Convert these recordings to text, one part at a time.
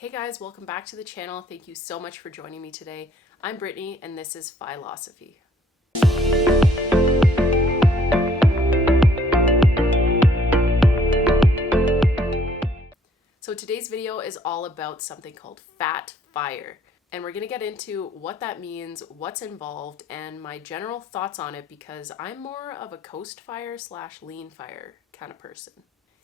Hey guys, welcome back to the channel. Thank you so much for joining me today. I'm Brittany and this is Philosophy. So today's video is all about something called FatFIRE. And we're going to get into what that means, what's involved, and my general thoughts on it because I'm more of a coast fire / lean fire kind of person.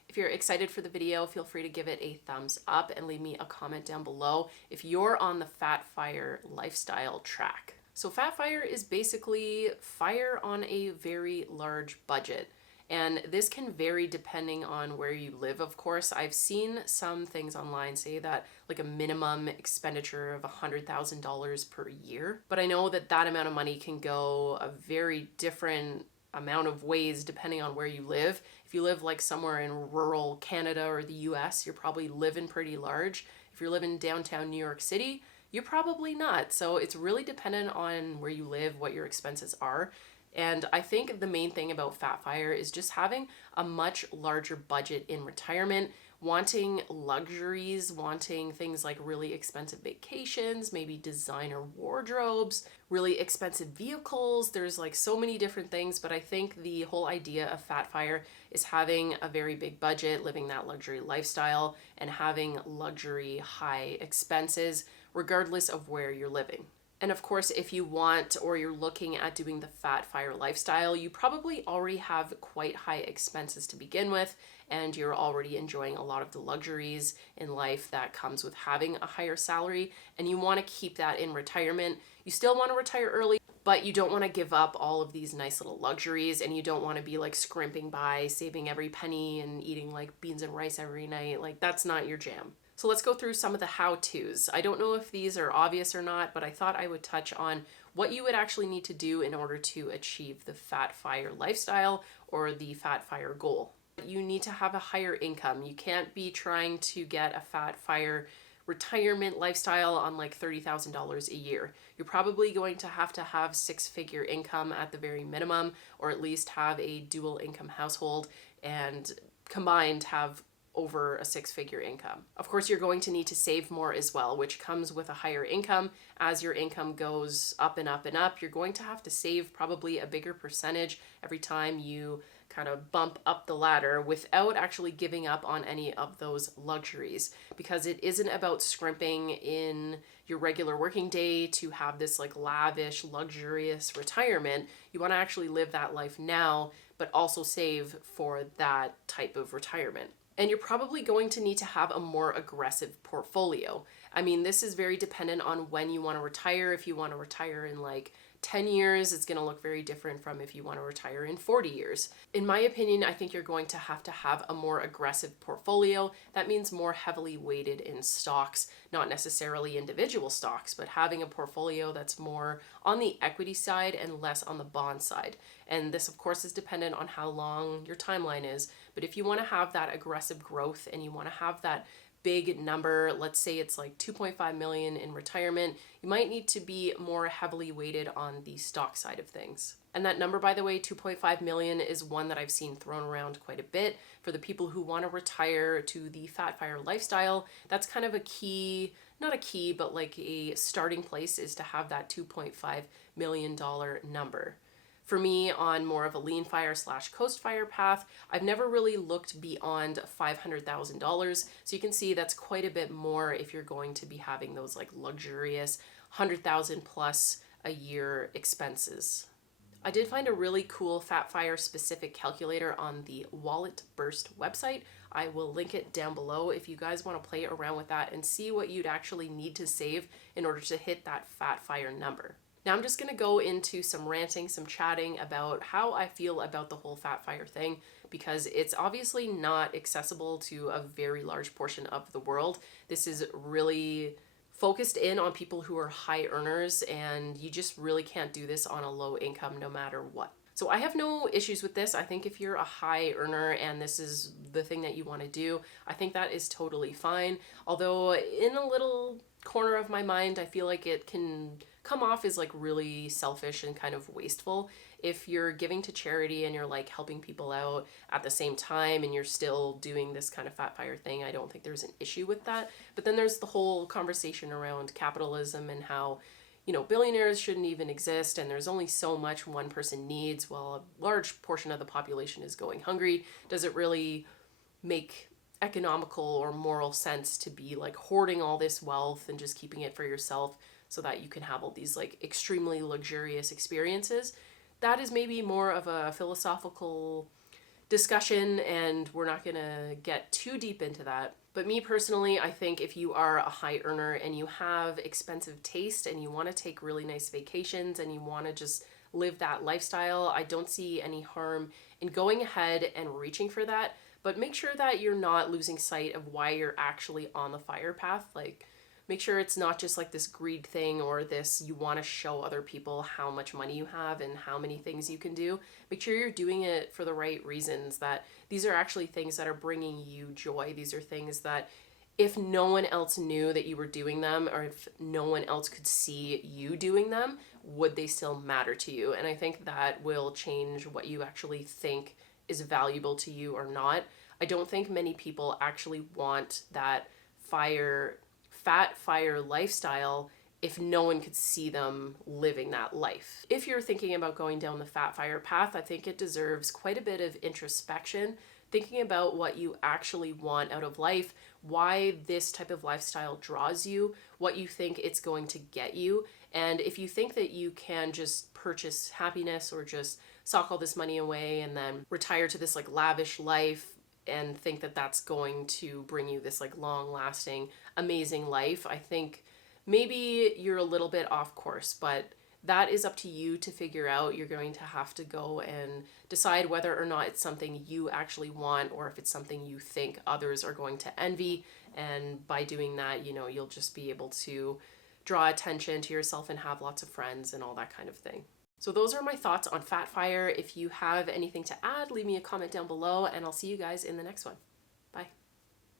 If you're excited for the video, feel free to give it a thumbs up and leave me a comment down below if you're on the FatFIRE lifestyle track. So FatFIRE is basically fire on a very large budget. And this can vary depending on where you live, of course. I've seen some things online say that like a minimum expenditure of $100,000 per year. But I know that that amount of money can go a very different amount of ways depending on where you live. If you live like somewhere in rural Canada or the US, you're probably living pretty large. If you're living downtown New York City, you're probably not. So it's really dependent on where you live, what your expenses are. And I think the main thing about FatFIRE is just having a much larger budget in retirement, wanting luxuries, wanting things like really expensive vacations, maybe designer wardrobes, really expensive vehicles. There's like so many different things, but I think the whole idea of FatFIRE is having a very big budget, living that luxury lifestyle, and having luxury high expenses regardless of where you're living. And of course, if you want or you're looking at doing the FatFIRE lifestyle, you probably already have quite high expenses to begin with, and you're already enjoying a lot of the luxuries in life that comes with having a higher salary, and you want to keep that in retirement. You still want to retire early, but you don't want to give up all of these nice little luxuries, and you don't want to be like scrimping by, saving every penny and eating like beans and rice every night. Like that's not your jam. So let's go through some of the how-tos. I don't know if these are obvious or not, but I thought I would touch on what you would actually need to do in order to achieve the FatFIRE lifestyle or the FatFIRE goal. You need to have a higher income. You can't be trying to get a FatFIRE retirement lifestyle on like $30,000 a year. You're probably going to have six-figure income at the very minimum, or at least have a dual income household and combined have over a six-figure income. Of course, you're going to need to save more as well, which comes with a higher income. As your income goes up and up and up, you're going to have to save probably a bigger percentage every time you kind of bump up the ladder without actually giving up on any of those luxuries, because it isn't about scrimping in your regular working day to have this like lavish, luxurious retirement. You want to actually live that life now, but also save for that type of retirement. And you're probably going to need to have a more aggressive portfolio. I mean, this is very dependent on when you want to retire. If you want to retire in like 10 years, it's going to look very different from if you want to retire in 40 years. In my opinion, I think you're going to have a more aggressive portfolio. That means more heavily weighted in stocks, not necessarily individual stocks, but having a portfolio that's more on the equity side and less on the bond side. And this, of course, is dependent on how long your timeline is. But if you want to have that aggressive growth and you want to have that big number, let's say it's like 2.5 million in retirement, you might need to be more heavily weighted on the stock side of things. And that number, by the way, 2.5 million is one that I've seen thrown around quite a bit for the people who want to retire to the FatFIRE lifestyle. That's kind of a key, not a key, but like a starting place is to have that $2.5 million number. For me, on more of a lean fire / coast fire path, I've never really looked beyond $500,000. So you can see that's quite a bit more if you're going to be having those like luxurious 100,000 plus a year expenses. I did find a really cool FatFIRE specific calculator on the Wallet Burst website. I will link it down below if you guys want to play around with that and see what you'd actually need to save in order to hit that FatFIRE number. Now I'm just going to go into some ranting, some chatting about how I feel about the whole FatFIRE thing, because it's obviously not accessible to a very large portion of the world. This is really focused in on people who are high earners, and you just really can't do this on a low income no matter what. So I have no issues with this. I think if you're a high earner and this is the thing that you want to do, I think that is totally fine. Although in a little corner of my mind, I feel like it can come off as like really selfish and kind of wasteful. If you're giving to charity and you're like helping people out at the same time and you're still doing this kind of FatFIRE thing, I don't think there's an issue with that. But then there's the whole conversation around capitalism and how, you know, billionaires shouldn't even exist and there's only so much one person needs while a large portion of the population is going hungry. Does it really make economical or moral sense to be like hoarding all this wealth and just keeping it for yourself so that you can have all these like extremely luxurious experiences? That is maybe more of a philosophical discussion, and we're not going to get too deep into that. But me personally, I think if you are a high earner and you have expensive taste and you want to take really nice vacations and you want to just live that lifestyle, I don't see any harm in going ahead and reaching for that. But make sure that you're not losing sight of why you're actually on the FIRE path. Like, make sure it's not just like this greed thing or this you want to show other people how much money you have and how many things you can do. Make sure you're doing it for the right reasons, that these are actually things that are bringing you joy. These are things that if no one else knew that you were doing them, or if no one else could see you doing them, would they still matter to you? And I think that will change what you actually think is valuable to you or not. I don't think many people actually want that FatFIRE lifestyle if no one could see them living that life. If you're thinking about going down the FatFIRE path, I think it deserves quite a bit of introspection, thinking about what you actually want out of life, why this type of lifestyle draws you, what you think it's going to get you. And if you think that you can just purchase happiness or just sock all this money away and then retire to this like lavish life and think that that's going to bring you this like long lasting amazing life, I think maybe you're a little bit off course, but that is up to you to figure out. You're going to have to go and decide whether or not it's something you actually want or if it's something you think others are going to envy. And by doing that, you know, you'll just be able to draw attention to yourself and have lots of friends and all that kind of thing. So those are my thoughts on FatFIRE. If you have anything to add, leave me a comment down below and I'll see you guys in the next one.